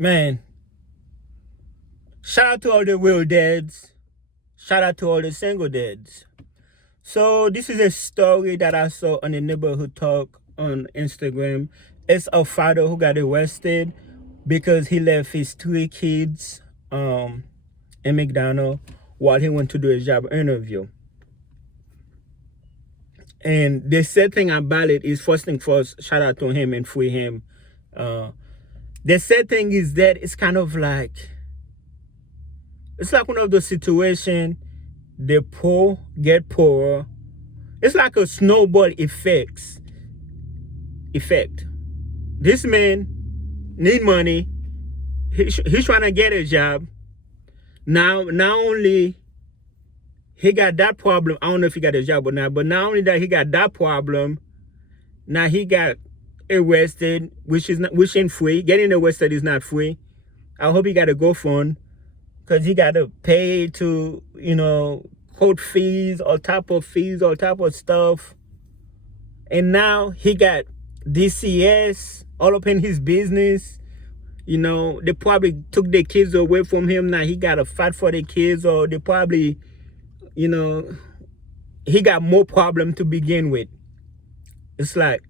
Man, shout out to all the real dads. Shout out to all the single dads. So this is a story that I saw on the neighborhood talk on Instagram. It's a father who got arrested because he left his three kids in McDonald's while he went to do a job interview. And the sad thing about it is, first thing first, shout out to him and free him. Uh, the sad thing is that it's like one of those situations, the poor get poorer. It's like a snowball effect. This man need money. He's trying to get a job. Now, not only he got that problem, I don't know if he got a job or not, but not only that he got that problem, now he got arrested, which ain't free. Getting arrested is not free. I hope he got a GoFund because he got to pay to, court fees, all type of fees, all type of stuff. And now he got DCS all up in his business. They probably took their kids away from him. Now he got to fight for the kids, or they probably, he got more problem to begin with. It's like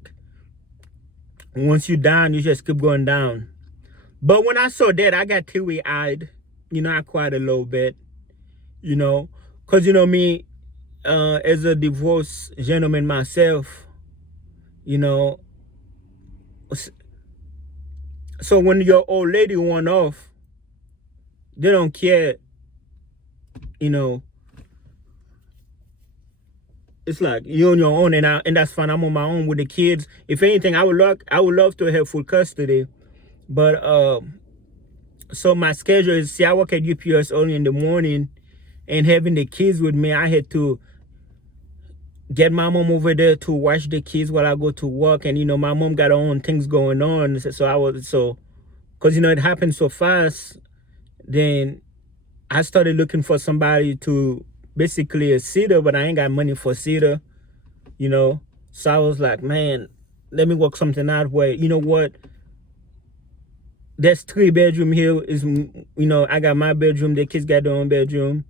once you're down, you just keep going down. But when I saw that, I got teary-eyed. I cried a little bit, because me, as a divorced gentleman myself, so when your old lady went off, they don't care, it's like you're on your own, and that's fine. I'm on my own with the kids. If anything, I would love to have full custody, but so my schedule is, see, I work at UPS early in the morning, and having the kids with me, I had to get my mom over there to watch the kids while I go to work. And my mom got her own things going on, because it happened so fast. Then I started looking for somebody to basically a sitter, but I ain't got money for sitter, so I was like, man, let me work something out where, what, there's 3 bedroom here. Is I got my bedroom, the kids got their own bedroom.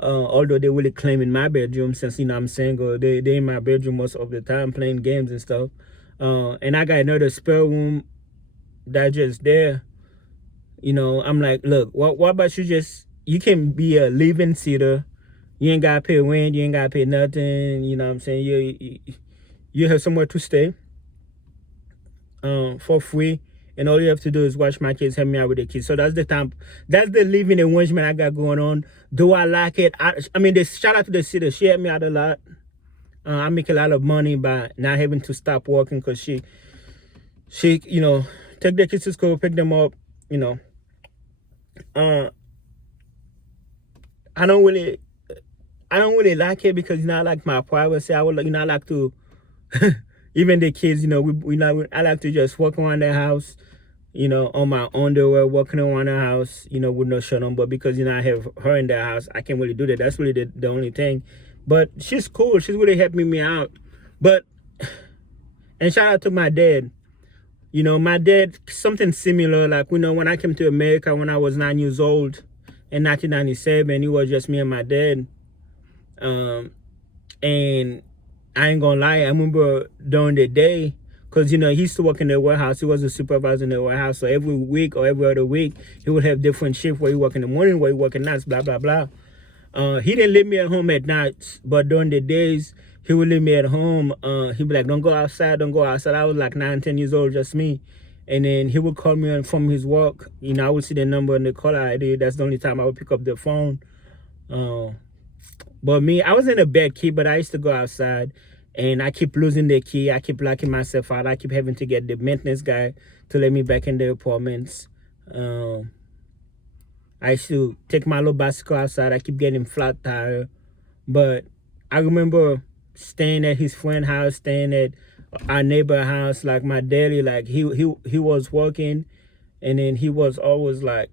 Although they really claiming my bedroom, since I'm single, they in my bedroom most of the time playing games and stuff. And I got another spare room that just there. I'm like, look, what about you can be a living sitter. You ain't gotta pay rent, you ain't gotta pay nothing. You know what I'm saying? You have somewhere to stay for free. And all you have to do is watch my kids, help me out with the kids. So that's the living arrangement I got going on. Do I like it? I mean, shout out to the city. She helped me out a lot. I make a lot of money by not having to stop working, because she take the kids to school, pick them up. I don't really like it, because I like my privacy. I like to even the kids, I like to just walk around the house, on my underwear, walking around the house, with no shirt on. But because, I have her in the house, I can't really do that. That's really the only thing. But she's cool. She's really helping me out. And shout out to my dad. My dad, something similar, like, when I came to America when I was 9 years old in 1997, it was just me and my dad. And I ain't gonna lie, I remember during the day, because, he used to work in the warehouse. He was a supervisor in the warehouse. So every week or every other week, he would have different shifts where he work in the morning, where he work at nights, blah, blah, blah. He didn't leave me at home at nights, but during the days, he would leave me at home. He'd be like, don't go outside, don't go outside. I was like 9, 10 years old, just me. And then he would call me from his work. I would see the number in the caller ID. That's the only time I would pick up the phone. But me, I was in a bad key, but I used to go outside. And I keep losing the key. I keep locking myself out. I keep having to get the maintenance guy to let me back in the apartments. I used to take my little bicycle outside. I keep getting flat tire. But I remember staying at his friend's house, staying at our neighbor house, like my daily, like he was working, and then he was always like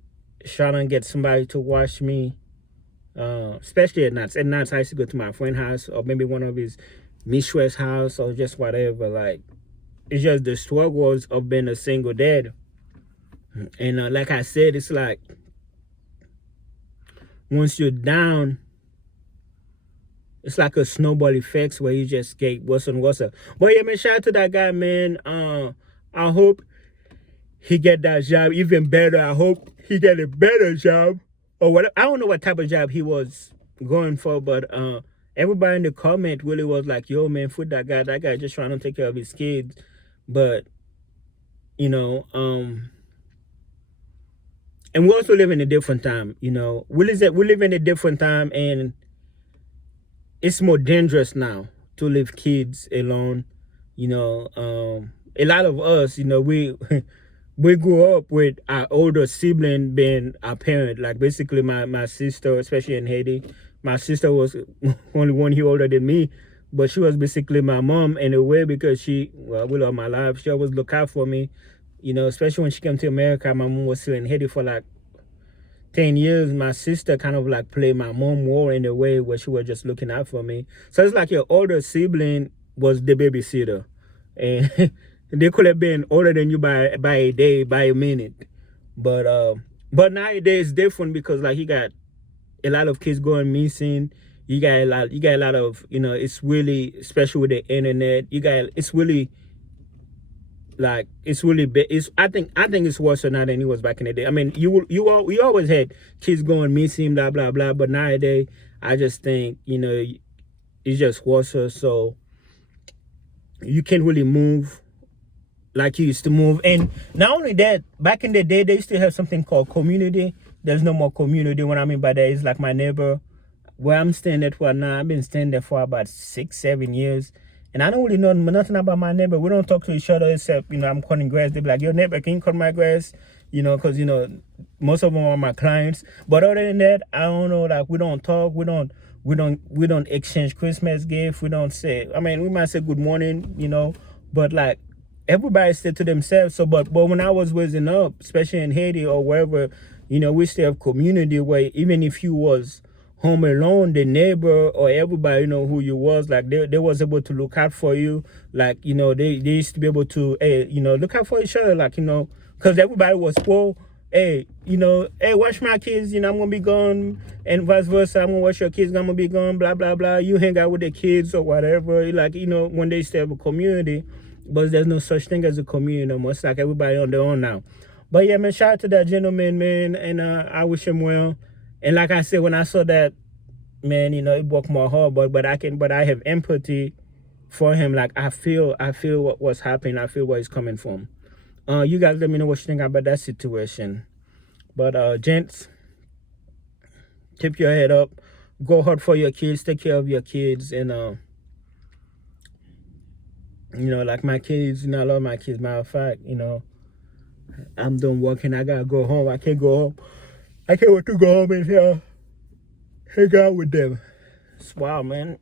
trying to get somebody to watch me, especially at nights. At nights, I used to go to my friend's house, or maybe one of his mistress house, or just whatever. Like, it's just the struggles of being a single dad. And like I said, it's like once you're down, it's like a snowball effect where you just get worse and worse. But yeah, man, shout out to that guy, man. I hope he get that job even better. I hope he get a better job or whatever. I don't know what type of job he was going for, but everybody in the comment really was like, "Yo, man, foot that guy. That guy just trying to take care of his kids." But you know, and we also live in a different time. You know, we live in a different time, and it's more dangerous now to leave kids alone. You know, a lot of us, you know, we we grew up with our older sibling being our parent. Like basically, my sister, especially in Haiti, my sister was only 1 year older than me, but she was basically my mom in a way because she, well, we love my life. She always look out for me. You know, especially when she came to America, my mom was still in Haiti for like 10 years. My sister kind of like played my mom more in a way where she was just looking out for me. So it's like your older sibling was the babysitter. And they could have been older than you by a day, by a minute. But nowadays it's different because like you got a lot of kids going missing. You got a lot of, you know, it's really, especially with the internet, it's really like it's really big. I think it's worse now than it was back in the day. I mean, you always had kids going missing, blah blah blah. But nowadays, I just think, you know, it's just worse. So you can't really move like you used to move. And not only that, back in the day, they used to have something called community. There's no more community. What I mean by that is like my neighbor where I'm staying at for now. I've been staying there for about 6, 7 years. And I don't really know nothing about my neighbor. We don't talk to each other except, you know, I'm cutting grass. They be like, "Your neighbor, can you cut my grass?" You know, because, you know, most of them are my clients. But other than that, I don't know, like we don't talk. We don't exchange Christmas gifts. We don't say, I mean, we might say good morning, you know, but like everybody stay to themselves. So, but when I was raising up, especially in Haiti or wherever, you know, we still have community where even if you was home alone, the neighbor or everybody, you know, who you was, like they was able to look out for you. Like, you know, they used to be able to, hey, you know, look out for each other, like, you know, because everybody was poor. Hey, you know, hey, watch my kids, you know, I'm gonna be gone, and vice versa. I'm gonna watch your kids, I'm gonna be gone, blah blah blah. You hang out with the kids or whatever. Like, you know, when they still have a community, but there's no such thing as a community no more. It's like everybody on their own now. But yeah, man, shout out to that gentleman, man, and I wish him well. And like I said, when I saw that, man, you know, it broke my heart. But I have empathy for him. Like I feel what's happening. I feel where he's coming from. You guys let me know what you think about that situation. But gents, keep your head up. Go hard for your kids. Take care of your kids, and you know, like my kids. You know, I love my kids. Matter of fact, you know, I'm done working. I gotta go home. I can't go home. I can't wait to go home and hang out with them. It's wild, man.